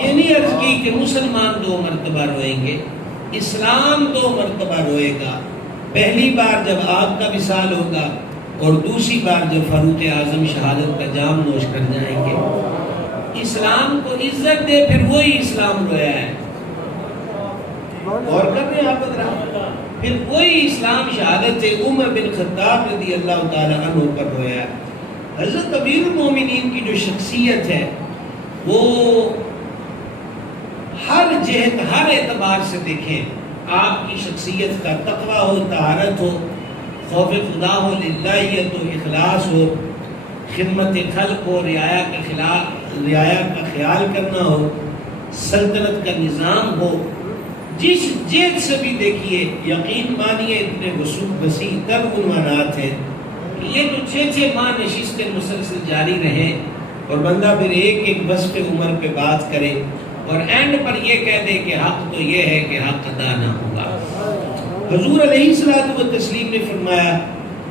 یہ نہیں عرض کی کہ مسلمان 2 مرتبہ روئیں گے، اسلام 2 مرتبہ روئے گا، پہلی بار جب آپ کا وصال ہوگا اور دوسری بار جب فاروق اعظم شہادت کا جام نوش کر جائیں گے۔ اسلام کو عزت دے، پھر وہی اسلام رویا ہے، اور کر رہے آپ پھر وہی اسلام شہادت عمر بن خطاب رضی اللہ تعالی عنہ پر رویا ہے۔ حضرت امیر المومنین کی جو شخصیت ہے وہ ہر جہت ہر اعتبار سے دیکھیں، آپ کی شخصیت کا تقوی ہو، طہارت ہو، خوف خدا ہو، للہیت ہو، اخلاص ہو، خدمت خلق ہو، رعایا کا خیال کرنا ہو، سلطنت کا نظام ہو، جس جہت سے بھی دیکھیے یقین مانیے اتنے وسیع تر عنوانات ہیں کہ یہ تو 6 ماہ نشستیں مسلسل جاری رہیں اور بندہ پھر ایک وصف عمر پہ بات کرے اور اینڈ پر یہ کہہ دے کہ حق تو یہ ہے کہ حق ادا نہ ہوگا۔ حضور علیہ الصلوۃ والتسلیم نے فرمایا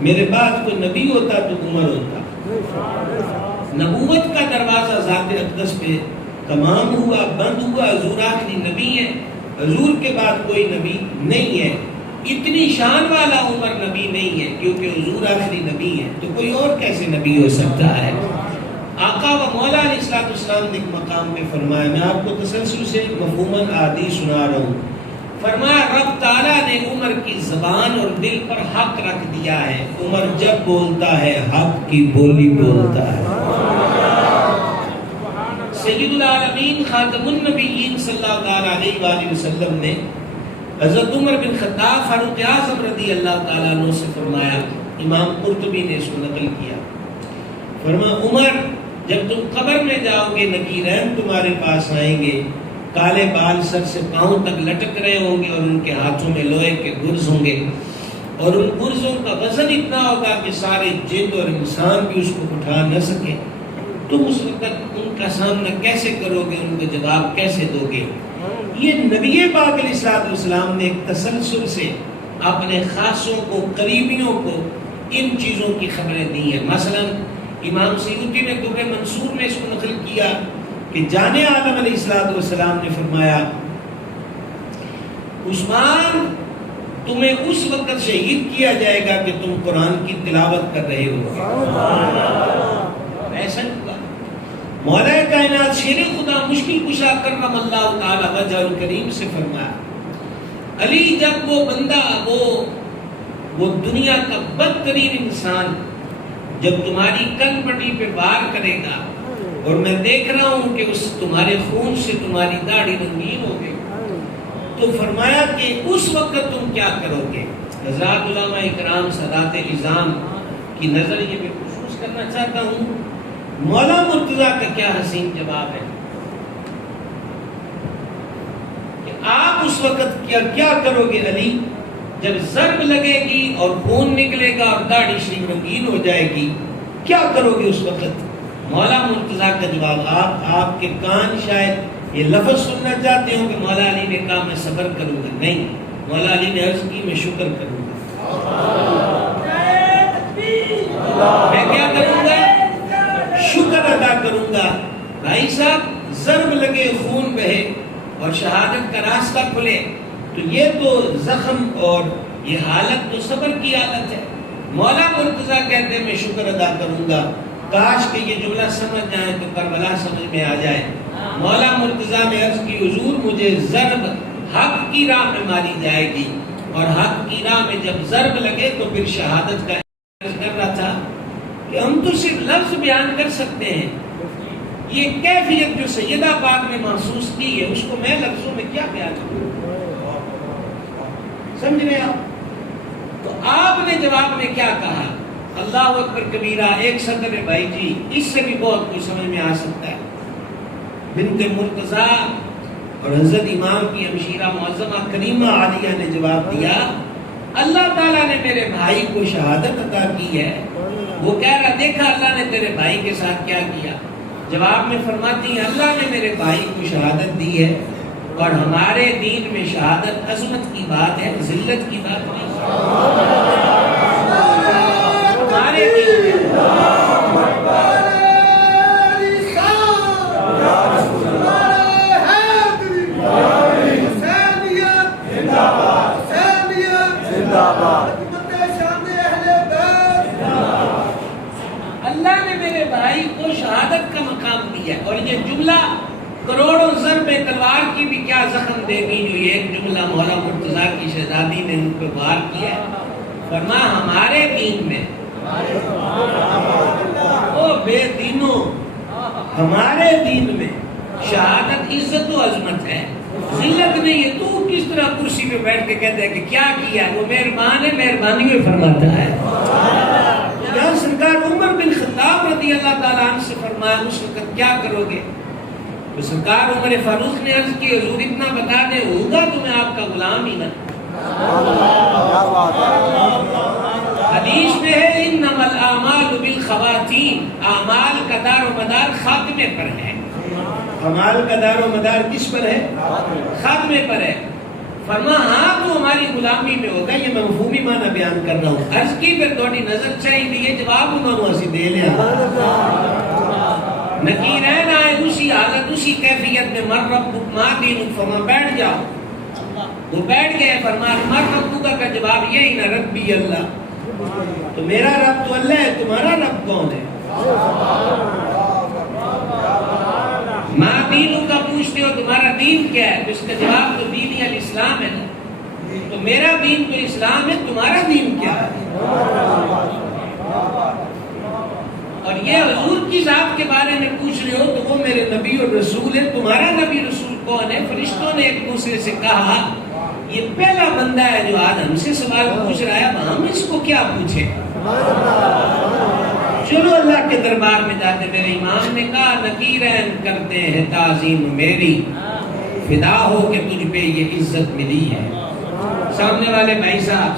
میرے بعد کوئی نبی ہوتا تو عمر ہوتا۔ نبوت کا دروازہ ذات اقدس پہ تمام ہوا، بند ہوا، حضور آخری نبی ہے، حضور کے بعد کوئی نبی نہیں ہے۔ اتنی شان والا عمر نبی نہیں ہے کیونکہ حضور آخری نبی ہے، تو کوئی اور کیسے نبی ہو سکتا ہے؟ آقا و مولا علیہ السلام نے ایک مقام پہ فرمایا، میں آپ کو تسلسل سے مفہوماً عادی سنا رہا ہوں، فرمایا رب تعالیٰ نے عمر کی زبان اور دل پر حق رکھ دیا ہے، عمر جب بولتا ہے حق کی بولی بولتا ہے۔ سید العالمین خاتم النبیین صلی اللہ علیہ وآلہ وسلم نے حضرت عمر بن خطاب فاروق اعظم رضی اللہ تعالیٰ عنہ سے فرمایا، امام قرطبی نے اس کو نقل کیا، فرمایا عمر جب تم قبر میں جاؤ گے نکیرین تمہارے پاس آئیں گے، کالے بال سر سے پاؤں تک لٹک رہے ہوں گے اور ان کے ہاتھوں میں لوہے کے گرز ہوں گے اور ان گرزوں کا وزن اتنا ہوگا کہ سارے جن اور انسان بھی اس کو اٹھا نہ سکے۔ تم اس وقت ان کا سامنا کیسے کرو گے، ان کو جواب کیسے دو گے؟ یہ نبی پاک علیہ السلام نے ایک تسلسل سے اپنے خاصوں کو، قریبیوں کو ان چیزوں کی خبریں دی ہیں۔ مثلا امام سیوطی نے درر منصور میں اس کو نقل کیا کہ جان عالم علیہ السلام نے فرمایا عثمان تمہیں اس وقت شہید کیا جائے گا کہ تم قرآن کی تلاوت کر رہے ہو۔ ایسا مولا کائنات شیر خدا مشکل کشا کرم اللہ تعالی وجہ الکریم سے فرمایا علی جب وہ بندہ وہ دنیا کا بدترین انسان جب تمہاری کن پٹی پہ وار کرے گا اور میں دیکھ رہا ہوں کہ اس تمہارے خون سے تمہاری داڑھی رنگین ہو گئی، تو فرمایا کہ اس وقت تم کیا کرو گے؟ حضرات علماء اکرام سادات نظام کی نظر یہ میں خصوص کرنا چاہتا ہوں، مولا مرتضیٰ کا کیا حسین جواب ہے کہ آپ اس وقت کیا کرو گے علی جب ضرب لگے گی اور خون نکلے گا اور داڑھی شریف رنگین ہو جائے گی، کیا کرو گے اس وقت؟ مولا مرتضیٰ کا جواب، آپ کے کان شاید یہ لفظ سننا چاہتے ہو کہ مولا علی نے کہا میں صبر کروں گا، نہیں، مولا علی نے عرض کی میں شکر کروں گا۔ میں کیا کروں گا؟ شکر ادا کروں گا۔ بھائی صاحب ضرب لگے، خون بہے اور شہادت کا راستہ کھلے تو یہ تو زخم اور یہ حالت تو صبر کی حالت ہے۔ مولا مرتضیٰ کہتے ہیں میں شکر ادا کروں گا، کاش کہ یہ جملہ سمجھ جائیں تو کربلا سمجھ میں آ جائے۔ مولا مرتضیٰ نے عرض کی حضور مجھے ضرب حق کی راہ میں ماری جائے گی، اور حق کی راہ میں جب ضرب لگے تو پھر شہادت کا عرض کر رہا تھا کہ ہم تو صرف لفظ بیان کر سکتے ہیں، یہ کیفیت جو سیدہ پاک نے محسوس کی ہے اس کو میں لفظوں میں کیا بیان کروں؟ سمجھ رہے آپ؟ تو آپ نے جواب میں کیا کہا؟ اللہ اکبر کبیرہ، ایک صدر ہے بھائی جی، اس سے بھی بہت کچھ سمجھ میں آ سکتا ہے۔ بنت مرتضیٰ اور حضرت امام کی ہمشیرہ معظمہ کریمہ عالیہ نے جواب دیا اللہ تعالیٰ نے میرے بھائی کو شہادت عطا کی ہے۔ وہ کہہ رہا دیکھا اللہ نے تیرے بھائی کے ساتھ کیا کیا؟ جواب میں فرماتی ہیں اللہ نے میرے بھائی کو شہادت دی ہے، اور ہمارے دین میں شہادت عظمت کی بات ہے، ذلت کی بات نہیں۔ ہمارے دین میں کروڑوں ضرب تلوار کی بھی کیا زخم دے گی جو یہ ایک جملہ مولا مرتضیٰ کی شہزادی نے ان پہ وار کیا ہے۔ فرما ہمارے دین میں او بے دینوں، ہمارے دین میں شہادت عزت و عظمت ہے، ذلت نہیں ہے۔ تو کس طرح کرسی پہ بیٹھ کے کہتا ہے کہ کیا کیا ہے؟ وہ مہربان ہے، مہربانی میں فرماتا ہے۔ یہاں سرکار عمر بن خطاب رضی اللہ تعالیٰ عنہ سے فرمایا اس وقت کیا کرو گے؟ تو سرکار عمر فاروق نے عرض کی حضور اتنا بتا دیں ہوگا تو میں آپ کا غلام ہی نہ۔ حدیث میں ہے انما الاعمال بالخواتیم، اعمال کا دار و مدار خاتمے پر ہے۔ اعمال کا دار و مدار کس پر ہے؟ خاتمے پر ہے۔ فرما ہاں تو ہماری غلامی میں ہوگا، یہ میں مفہومی معنی بیان کر رہا ہوں۔ عرض کی پھر تھوڑی نظر چاہیے، یہ جواب انہوں نے اسی دے لیا۔ نکیرین آئے اسی حالت اسی کیفیت میں مر ربک ما دینک، فرما بیٹھ جاؤ۔ وہ بیٹھ گئے، فرما مر ربک کا جواب یہی نہ ربی اللہ، تو میرا رب تو اللہ ہے، تمہارا رب کون ہے؟ ما دینوں کا پوچھتے ہو تمہارا دین کیا ہے؟ تو اس کا جواب تو دین الاسلام ہے نا، تو میرا دین تو اسلام ہے، تمہارا دین کیا ہے؟ اور یہ حضور کی ذات کے بارے میں پوچھ رہے ہو تو وہ میرے نبی اور رسول ہے، تمہارا نبی رسول کون ہے؟ فرشتوں نے ایک دوسرے سے کہا یہ پہلا بندہ ہے جو آج ہم سے سوال پوچھ رہا ہے، ہم اس کو کیا پوچھیں؟ چلو اللہ کے دربار میں جاتے۔ میرے امام نے کہا نکیرین کرتے ہیں تعظیم میری، فدا ہو کہ تجھ پہ یہ عزت ملی ہے۔ سامنے والے بھائی صاحب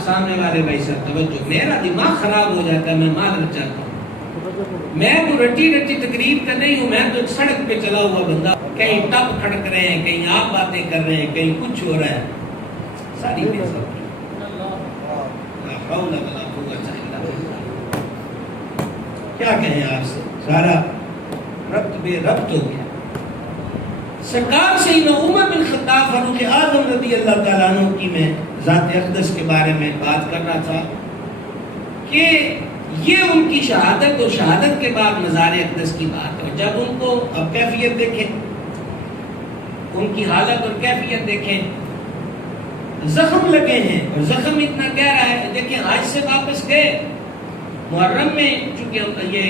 توجہ، میرا دماغ خراب ہو جاتا ہے، میں معذرت چاہتا ہوں، میں تو رٹی تقریر کا نہیں ہوں، میں تو سڑک پہ چلا ہوا بندہ، کہیں ٹپ کھڑک رہے ہیں، کہیں آپ باتیں کر رہے ہیں، کہیں کچھ ہو رہا ہے، ساری بے سبری۔ لا حول ولا قوت الا باللہ۔ کیا کہیں آپ سے، سارا ربط بے ربط ہو گیا۔ سرکار سیدنا عمر بن خطاب فاروق اعظم رضی اللہ تعالیٰ عنہ کی میں ذات اقدس کے بارے میں بات کر رہا تھا کہ یہ ان کی شہادت اور شہادت کے بعد مزار اقدس کی بات ہے۔ جب ان کو اب کیفیت دیکھیں، ان کی حالت اور کیفیت دیکھیں، زخم لگے ہیں اور زخم اتنا گہرا ہے، دیکھیں حج سے واپس گئے محرم میں، چونکہ یہ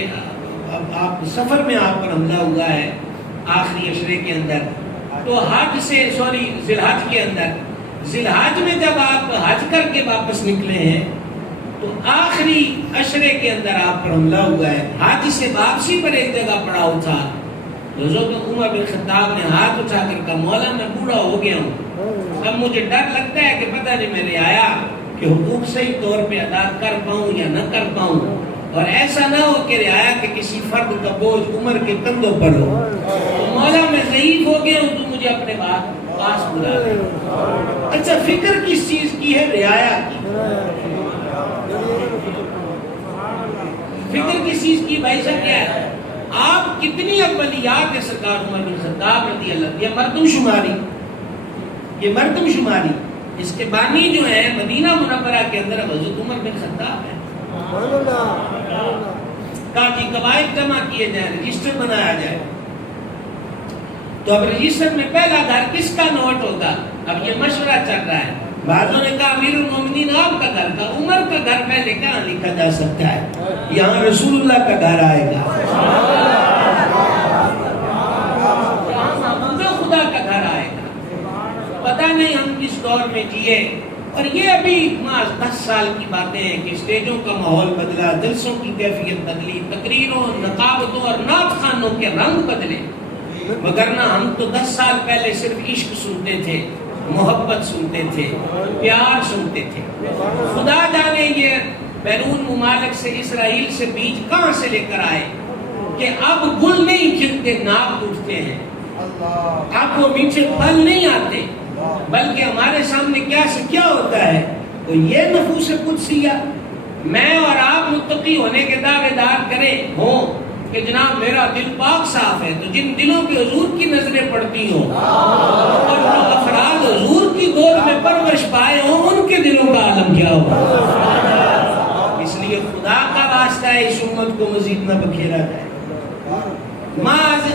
اب آپ سفر میں آپ پر حملہ ہوا ہے آخری عشرے کے اندر، تو حج سے ذی الحج کے اندر، ذی الحج میں جب آپ حج کر کے واپس نکلے ہیں تو آخری عشرے کے اندر آپ پر حملہ ہوا ہے۔ حج سے واپسی پر ایک جگہ پڑاؤ تھا، حضرت عمر بن خطاب نے ہاتھ اٹھا کر کہا مولا میں بوڑھا ہو گیا ہوں، اب مجھے ڈر لگتا ہے کہ پتہ نہیں میرے آیا کہ حقوق صحیح طور پہ ادا کر پاؤں یا نہ کر پاؤں، اور ایسا نہ ہو کہ رعایا کہ کسی فرد کا بوجھ عمر کے کندھوں پر ہو، تو مولا میں ضعیف ہو گیا ہوں، تو مجھے اپنے پاس بلا لے۔ اچھا فکر کس چیز کی ہے؟ رعایا کی فکر کس چیز کی؟ بھائی صاحب کیا ہے؟ آپ کتنی اقبالیات ہے سرکار عمر بن خطاب رضی اللہ، یہ مردم شماری، اس کے بانی جو ہے مدینہ منورہ کے اندر حضرت عمر بن خطاب ہے۔ کہا کہ قواعد جمع کیے جائیں، رجسٹر بنایا جائے، تو اب رجسٹر میں پہلا گھر کس کا نوٹ ہوگا؟ اب یہ مشورہ چل رہا ہے، بعضوں نے کہا امیر المومنین آپ کا گھر تھا، عمر کا گھر پہلے کہاں لکھا جا سکتا ہے؟ یہاں رسول اللہ کا گھر آئے گا، یہاں خدا کا گھر آئے گا۔ پتہ نہیں ہم کس دور میں جیے، اور یہ ابھی 10 سال کی باتیں ہیں کہ اسٹیجوں کا ماحول بدلا، جلسوں کی کیفیت بدلی، تقریروں، نقابتوں اور نعت خوانوں کے رنگ بدلے، مگرنہ ہم تو 10 سال پہلے صرف عشق سنتے تھے، محبت سنتے تھے، پیار سنتے تھے۔ خدا جانے یہ بیرون ممالک سے، اسرائیل سے بیج کہاں سے لے کر آئے کہ اب گل نہیں کھلتے، ناک ٹوٹتے ہیں، اب وہ میٹھے پھل نہیں آتے، بلکہ ہمارے سامنے کیا سے کیا ہوتا ہے؟ تو یہ نفوس قدسیہ میں اور آپ متقی ہونے کے دعوے دار کریں ہوں کہ جناب میرا دل پاک صاف ہے، تو جن دلوں پہ حضور کی نظریں پڑتی ہوں اور جو افراد حضور کی گود میں پرورش پائے ہوں ان کے دلوں کا عالم کیا ہوگا؟ اس لیے خدا کا واسطہ ہے اس امت کو مزید نہ بکھیرا جائے۔ ماذ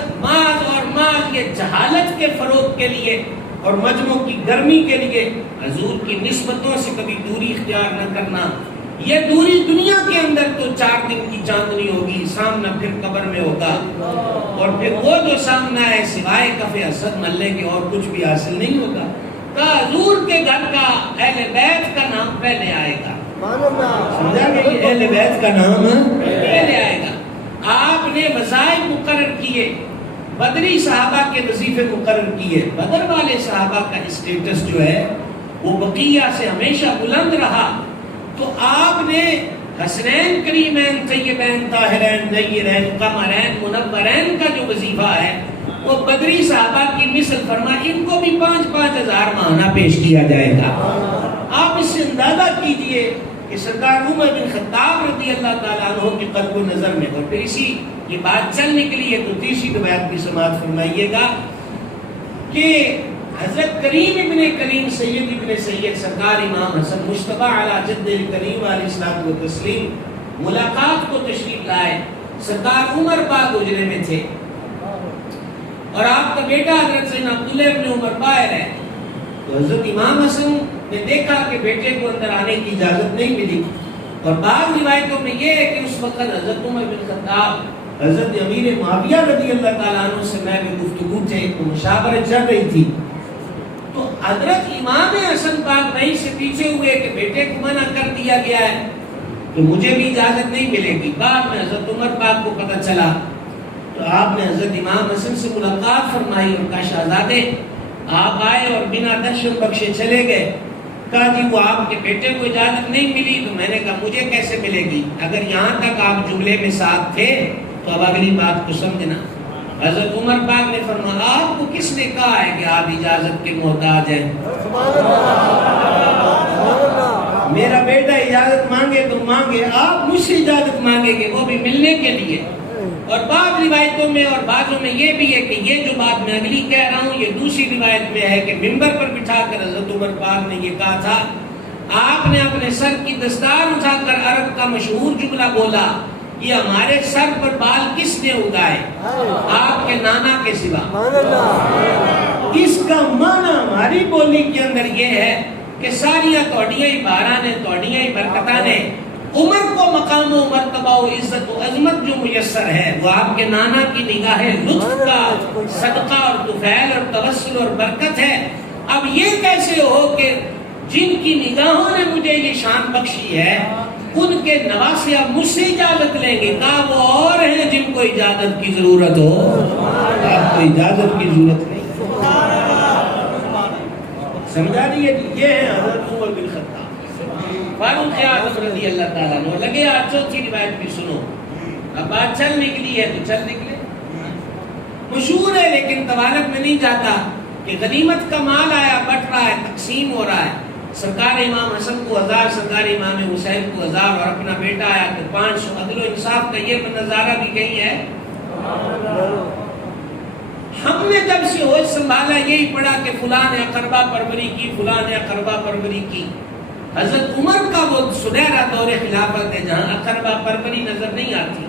اور ماذ یہ جہالت کے فروغ کے لیے اور مجموع کی گرمی کے لیے حضور کی نسبتوں سے کبھی دوری اختیار نہ کرنا. یہ دوری دنیا کے اندر تو 4 دن کی چاندنی ہوگی، سامنا پھر قبر میں ہوگا، اور پھر وہ جو سامنا ہے سوائے کف اسد ملنے کے اور کچھ بھی حاصل نہیں ہوگا. تو حضور کے گھر کا اہل بیت کا نام پہلے آئے گا. سمجھا کہ اہل بیت کا نام پہلے آئے گا. آپ نے وظائف مقرر کیے، بدری صحابہ کے وظیفے مقرر کیے. بدر والے صحابہ کا اسٹیٹس جو ہے وہ بقیہ سے ہمیشہ بلند رہا. تو آپ نے حسنین کریمین طیبین طاہرین نیرین قمرین منورین کا جو وظیفہ ہے وہ بدری صحابہ کی مثل فرما، ان کو بھی 5,000 ماہانہ پیش کیا جائے گا. آپ اس سے اندازہ کیجئے کہ سردار عمر بن خطاب رضی اللہ تعالیٰ عنہ کے قلب و نظر میں، اور پھر اسی یہ بات چل نکلی ہے تو تیسری روایت بھی سماعت فرمائیے گا کہ حضرت کریم ابن کریم سید ابن سید سرکار امام حسن مجتبی علی جد کریم علیہ الصلوۃ والتسلیم ملاقات کو تشریف لائے. سرکار عمر پاک حجرے میں تھے اور آپ کا بیٹا حضرت سیدنا عبداللہ ابن عمر باہر ہے. تو حضرت امام حسن نے دیکھا کہ بیٹے کو اندر آنے کی اجازت نہیں ملی، اور بعض روایتوں میں یہ ہے کہ اس وقت حضرت عمر بن خطاب حضرت امیر معاویہ رضی اللہ تعالیٰ عنہ سے میں بھی گفتگو تھے، تو مشاورت چل رہی تھی. تو حضرت امام حسن پاک بھائی سے پیچھے ہوئے کہ بیٹے کو منع کر دیا گیا ہے کہ مجھے بھی اجازت نہیں ملے گی. بعد میں حضرت عمر پاک کو پتہ چلا تو آپ نے حضرت امام حسن سے ملاقات فرمائی اور کہا شہزادے آپ آئے اور بنا دشن بخشے چلے گئے. کہا جی وہ آپ کے بیٹے کو اجازت نہیں ملی. تو میں نے کہا مجھے کیسے ملے گی؟ اگر یہاں تک آپ جملے میں ساتھ تھے تو اب اگلی بات کو سمجھنا. حضرت عمر پاک نے فرمایا آپ کو کس نے کہا ہے کہ آپ اجازت کے محتاج ہیں؟ میرا بیٹا اجازت مانگے تو مانگے، آپ مجھ سے اجازت مانگیں گے وہ بھی ملنے کے لیے. اور بعض روایتوں میں اور بعضوں میں یہ بھی ہے کہ یہ جو بات میں اگلی کہہ رہا ہوں یہ دوسری روایت میں ہے کہ منبر پر بٹھا کر حضرت عمر پاک نے یہ کہا تھا، آپ نے اپنے سر کی دستار اٹھا کر عرب کا مشہور جملہ بولا، یہ ہمارے سر پر بال کس نے اگائے؟ آپ کے نانا کے سوا. اس کا معنی ہماری بولی کے اندر یہ ہے کہ ساریاں توڑیاں ہی بارہ نے توڑیاں ہی برکتہ نے عمر کو مقام و مرتبہ و عزت و عظمت جو میسر ہے وہ آپ کے نانا کی نگاہ لطف کا صدقہ اور طفیل اور توسل اور برکت ہے. اب یہ کیسے ہو کہ جن کی نگاہوں نے مجھے یہ شان بخشی ہے ان کے نواسے اب مجھ سے اجازت لیں گے؟ کہا وہ اور ہیں جن کو اجازت کی ضرورت ہو، آپ کو اجازت کی ضرورت نہیں. سمجھا دیئے یہ ہے حضرت عمر بن خطاب فاروق اعظم رضی اللہ تعالیٰ عنہ. لگے آج چوتھی روایت بھی سنو. اب بات چل نکلی ہے تو چل نکلے. مشہور ہے لیکن توالت میں نہیں جاتا کہ غنیمت کا مال آیا، بٹ رہا ہے، تقسیم ہو رہا ہے. سرکار امام حسن کو 1000، سرکار امام حسین کو 1000 اور اپنا بیٹا آیا تو 500. عدل و انصاف کا یہ نظارہ بھی کہیں ہے. ہم نے جب سے ہوش سنبھالا یہی پڑھا کہ فلاں نے اقربا پروری کی، فلاں نے اقربا پروری کی. حضرت عمر کا وہ سنہرا دور خلافت ہے جہاں اقربا پروری نظر نہیں آتی.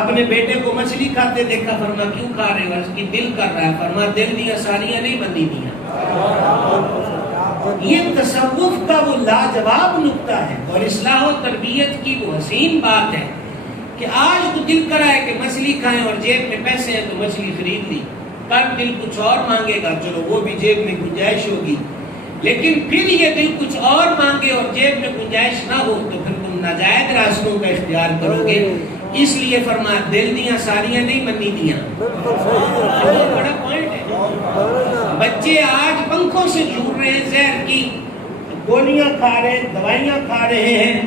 اپنے بیٹے کو مچھلی کھاتے دیکھا، فرما کیوں کھا رہے ہو؟ اس کی دل کر رہا ہے. فرما دل دیا ساریاں نہیں بندی دیا. یہ تصوف کا وہ لاجواب نقطہ ہے اور اصلاح و تربیت کی وہ حسین بات ہے کہ آج تو دل کرا ہے کہ مچھلی کھائیں اور جیب میں پیسے ہیں تو مچھلی خرید لی. کل دل کچھ اور مانگے گا، چلو وہ بھی جیب میں گنجائش ہوگی. لیکن پھر یہ دل کچھ اور مانگے اور جیب میں گنجائش نہ ہو تو پھر تم ناجائز راستوں کا اختیار کرو گے. اس لیے فرمایا دل دیاں ساریاں نہیں بنی دیاں. بڑا پوائنٹ ہے. بچے آج پنکھوں سے جھول رہے ہیں، زہر کی گولیاں کھا رہے ہیں، دوائیاں کھا رہے ہیں،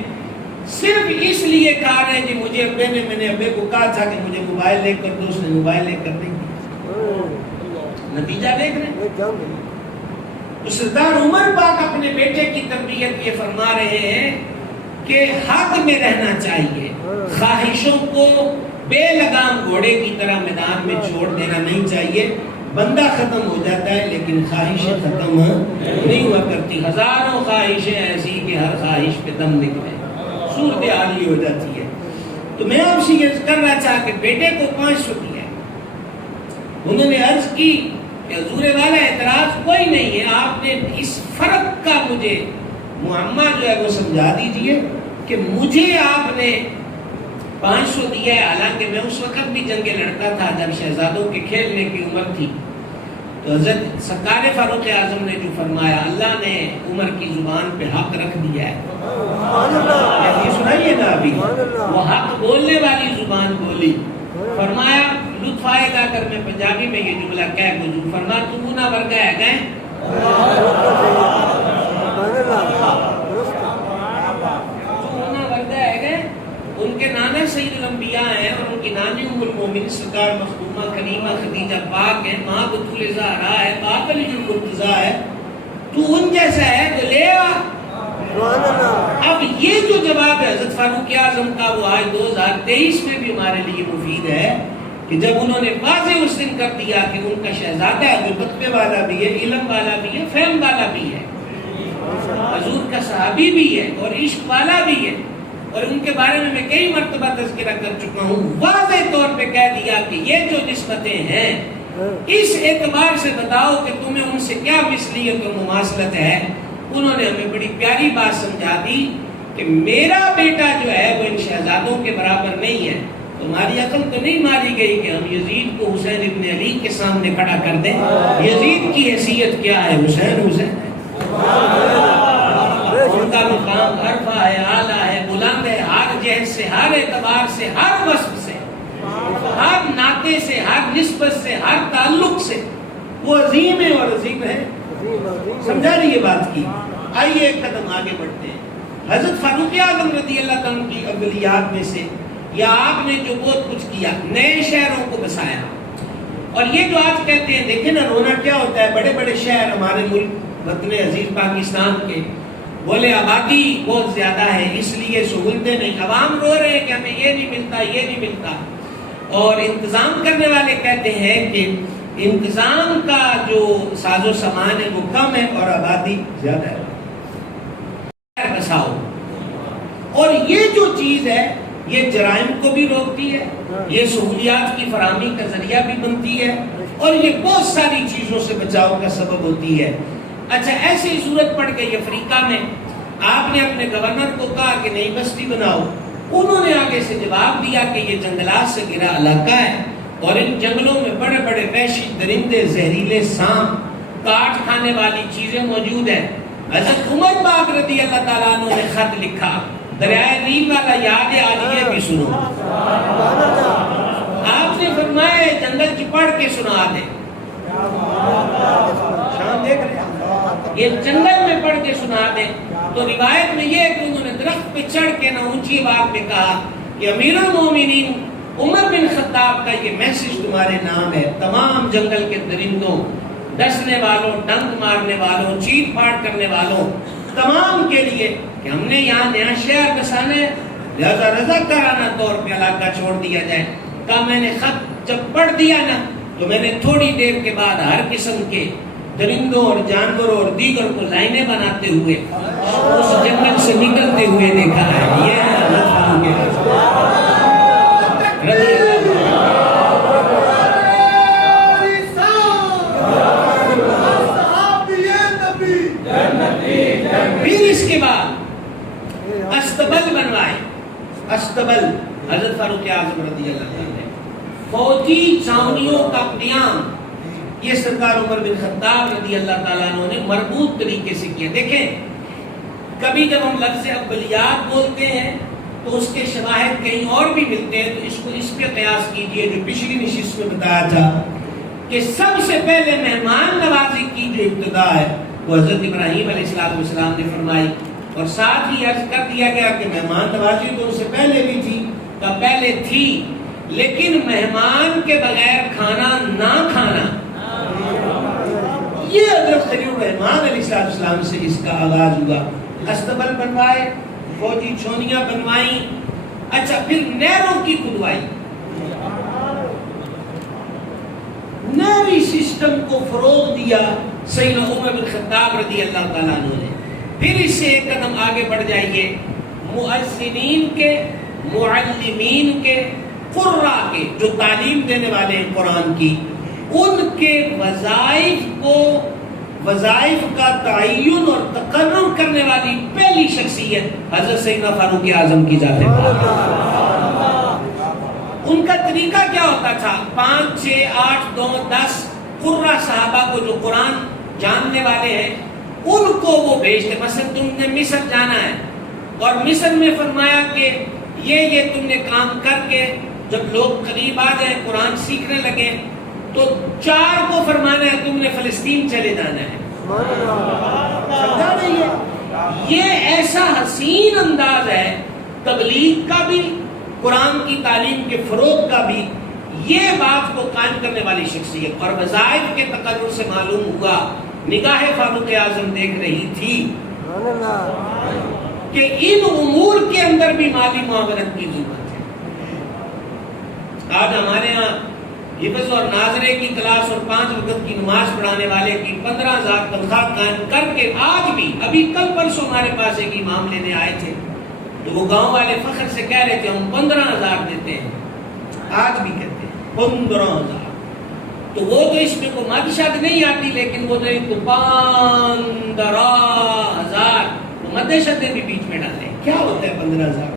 صرف اس لیے کھا رہے ہیں کہ مجھے میں نے ابے کو کہا تھا کہ مجھے موبائل لے کر دو، اس نے موبائل لے کر دیں گے. نتیجہ دیکھ رہے ہیں. سردار عمر پاک اپنے بیٹے کی تربیت یہ فرما رہے ہیں کہ حد میں رہنا چاہیے، خواہشوں کو بے لگام گھوڑے کی طرح میدان میں چھوڑ دینا نہیں چاہیے. بندہ ختم ہو جاتا ہے لیکن خواہشیں ختم نہیں ہوا کرتی. ہزاروں خواہشیں ایسی کہ ہر خواہش پہ دم نکلے، صورتحال ہو جاتی ہے. تو میں آپ سے یہ کر رہا چاہ کہ بیٹے کو 500 دیا، انہوں نے عرض کی کہ حضور والا اعتراض کوئی نہیں ہے، آپ نے اس فرق کا مجھے معمہ جو ہے وہ سمجھا دیجئے کہ مجھے آپ نے 500 دیا ہے، حالانکہ میں اس وقت بھی جنگ لڑتا تھا جب شہزادوں کے کھیلنے کی عمر تھی۔ تو حضرت سرکار فاروق اعظم نے جو فرمایا، اللہ نے عمر کی زبان پہ حق رکھ دیا ہے، یہ سنائیے نا ابھی، وہ حق بولنے والی زبان بولی۔ فرمایا لطف آئے گا اگر میں پنجابی میں یہ جملہ کہہ گزوں، فرمایا تو نہ ورگا ہے گئے ان کے نانا سید الانبیاء ہیں اور ان کی نانی ام المومنین سرکار مخدومہ کریمہ خدیجہ پاک ہے، ماں بطول زہرا ہے، باپ علی المرتضیٰ ہے، تو ان جیسا ہے تو لے آ۔ اب یہ جو جواب ہے حضرت فاروق اعظم کا، وہ آج 2023 میں بھی ہمارے لیے مفید ہے کہ جب انہوں نے واضح اس دن کر دیا کہ ان کا شہزادہ ہے، جو تقوی والا بھی ہے، علم والا بھی ہے، فہم والا بھی ہے، حضور کا صحابی بھی ہے اور عشق والا بھی ہے، اور ان کے بارے میں کئی مرتبہ تذکرہ کر چکا ہوں، واضح طور پہ کہہ دیا کہ یہ جو نسبتیں ہیں اس اعتبار سے بتاؤ کہ تمہیں ان سے کیا مثلیت اور مماثلت ہے۔ انہوں نے ہمیں بڑی پیاری بات سمجھا دی کہ میرا بیٹا جو ہے وہ ان شہزادوں کے برابر نہیں ہے۔ تمہاری عقل تو نہیں ماری گئی کہ ہم یزید کو حسین ابن علی کے سامنے کھڑا کر دیں؟ یزید کی حیثیت کیا ہے؟ حسین ہے، ان کا مقام عرفہ ہے، اعلیٰ ہے، بلند ہے، ہر جہت سے، ہر اعتبار سے، ہر وصف سے، ہر ناطے سے، ہر نسبت سے، ہر تعلق سے وہ عظیم ہے اور عظیم ہے۔ سمجھا رہی یہ بات کی؟ آئیے ایک قدم آگے بڑھتے ہیں۔ حضرت فاروق اعظم رضی اللہ تعالیٰ کی افضلیات میں سے، یا آپ نے جو بہت کچھ کیا، نئے شہروں کو بسایا، اور یہ جو آج کہتے ہیں دیکھیں نا رونا کیا ہوتا ہے، بڑے بڑے شہر ہمارے ملک وطن عزیز پاکستان کے، بولے آبادی بہت زیادہ ہے اس لیے سہولتیں نہیں، عوام رو رہے ہیں کہ ہمیں یہ نہیں ملتا، یہ نہیں ملتا، اور انتظام کرنے والے کہتے ہیں کہ انتظام کا جو ساز و سامان ہے وہ کم ہے اور آبادی زیادہ ہے۔ بساؤ، اور یہ جو چیز ہے یہ جرائم کو بھی روکتی ہے، یہ سہولیات کی فراہمی کا ذریعہ بھی بنتی ہے، اور یہ بہت ساری چیزوں سے بچاؤ کا سبب ہوتی ہے۔ اچھا، ایسی صورت پڑ گئی افریقہ میں، آپ نے اپنے گورنر کو کہا کہ نئی بستی بناؤ، انہوں نے آگے سے جواب دیا کہ یہ جنگلات سے گھرا علاقہ ہے اور ان جنگلوں میں بڑے بڑے وحشی درندے، زہریلے سانپ، کاٹ کھانے والی چیزیں موجود ہیں۔ حضرت عمر پاک رضی اللہ تعالیٰ عنہ نے خط لکھا، دریائے نیل والا یاد ہے، آج یہ بھی سنو۔ آپ نے فرمایا جنگل کی پڑھ کے سنا دے، شان دیکھ رہے ہیں، یہ جنگل میں پڑھ کے سنا دیں۔ تو روایت میں یہ ہے کہ انہوں نے درخت پہ چڑھ کے نہ اونچی بات میں کہا کہ امیر المومنین عمر بن خطاب کا یہ میسج تمہارے نام ہے، تمام جنگل کے درندوں، ڈسنے والوں، ڈنک مارنے والوں، چیٹ پاٹ کرنے والوں، تمام کے لیے کہ ہم نے یہاں نیا شہر بسانا ہے، لہذا رضاکارانہ طور پہ علاقہ چھوڑ دیا جائے۔ کہا میں نے خط جب پڑھ دیا نا تو میں نے تھوڑی دیر کے بعد ہر قسم کے درندوں اور جانوروں اور دیگر کو لائنیں بناتے ہوئے اس جنگل سے نکلتے ہوئے دیکھا ہے۔ یہ ہے حضرت فاروق اعظم رضی اللہ عنہ۔ پھر اس کے بعد استبل بنوائے، استبل حضرت فاروق اعظم رضی اللہ عنہ، فوجی چھاونیوں کا قیام، یہ سرکار عمر بن خطاب رضی اللہ تعالیٰ عنہ نے مربوط طریقے سے کیا۔ دیکھیں کبھی جب ہم لفظ ابلیات بولتے ہیں تو اس کے شواہد کہیں اور بھی ملتے ہیں، تو اس کو اس پہ قیاس کیجئے جو پچھلی نشست میں بتایا تھا کہ سب سے پہلے مہمان نوازی کی جو ابتدا ہے وہ حضرت ابراہیم علیہ السلام نے فرمائی، اور ساتھ ہی عرض کر دیا گیا کہ مہمان نوازی تو ان سے پہلے بھی تھی، تو پہلے تھی، لیکن مہمان کے بغیر کھانا نہ کھانا، یہ حضرت خلیل الرحمن علیہ السلام سے اس کا آغاز ہوا۔ استبل بنوائے، فوجی چھونیاں بنوائیں، اچھا پھر نہروں کی کھدوائی، نہری سسٹم کو فروغ دیا سیدنا عمر بن خطاب رضی اللہ تعالیٰ عنہ نے۔ پھر اس سے ایک قدم آگے بڑھ جائیے، مؤذنین کے، معلمین کے، قرہ کے، جو تعلیم دینے والے ہیں قرآن کی، ان کے وظائف کا تعین اور تقرر کرنے والی پہلی شخصیت حضرت سیدنا فاروق اعظم کی ذات پاک۔ ان کا طریقہ کیا ہوتا تھا؟ 5 6 8 2 10 قرہ صحابہ کو جو قرآن جاننے والے ہیں ان کو وہ بھیجتے۔ مثلا تم نے مصر جانا ہے اور مصر میں فرمایا کہ یہ تم نے کام کر کے جب لوگ قریب آ جائیں قرآن سیکھنے لگے تو 4 کو فرمانا ہے تم نے فلسطین چلے جانا ہے۔ سمجھا نہیں ہے؟ یہ ایسا حسین انداز ہے تبلیغ کا بھی، قرآن کی تعلیم کے فروغ کا بھی، یہ بات کو قائم کرنے والی شخصیت۔ اور وظائف کے تقرر سے معلوم ہوا، نگاہ فاروق اعظم دیکھ رہی تھی کہ ان امور کے اندر بھی مالی معاونت کی ضرورت ہے۔ آج ہمارے ہاں حفظ اور ناظرے کی کلاس اور 5 وقت کی نماز پڑھانے والے کی 15,000 تنخواہ قائم کر کے آج بھی، ابھی کل پرسوں ہمارے پاس ایک امام لینے آئے تھے تو وہ گاؤں والے فخر سے کہہ رہے تھے ہم 15,000 دیتے ہیں، آج بھی کہتے ہیں 15,000۔ تو وہ تو اس میں کوئی مد شد نہیں آتی، لیکن وہ جو 15,000 مد شد بھی بیچ میں ڈالے، کیا ہوتا ہے 15,000؟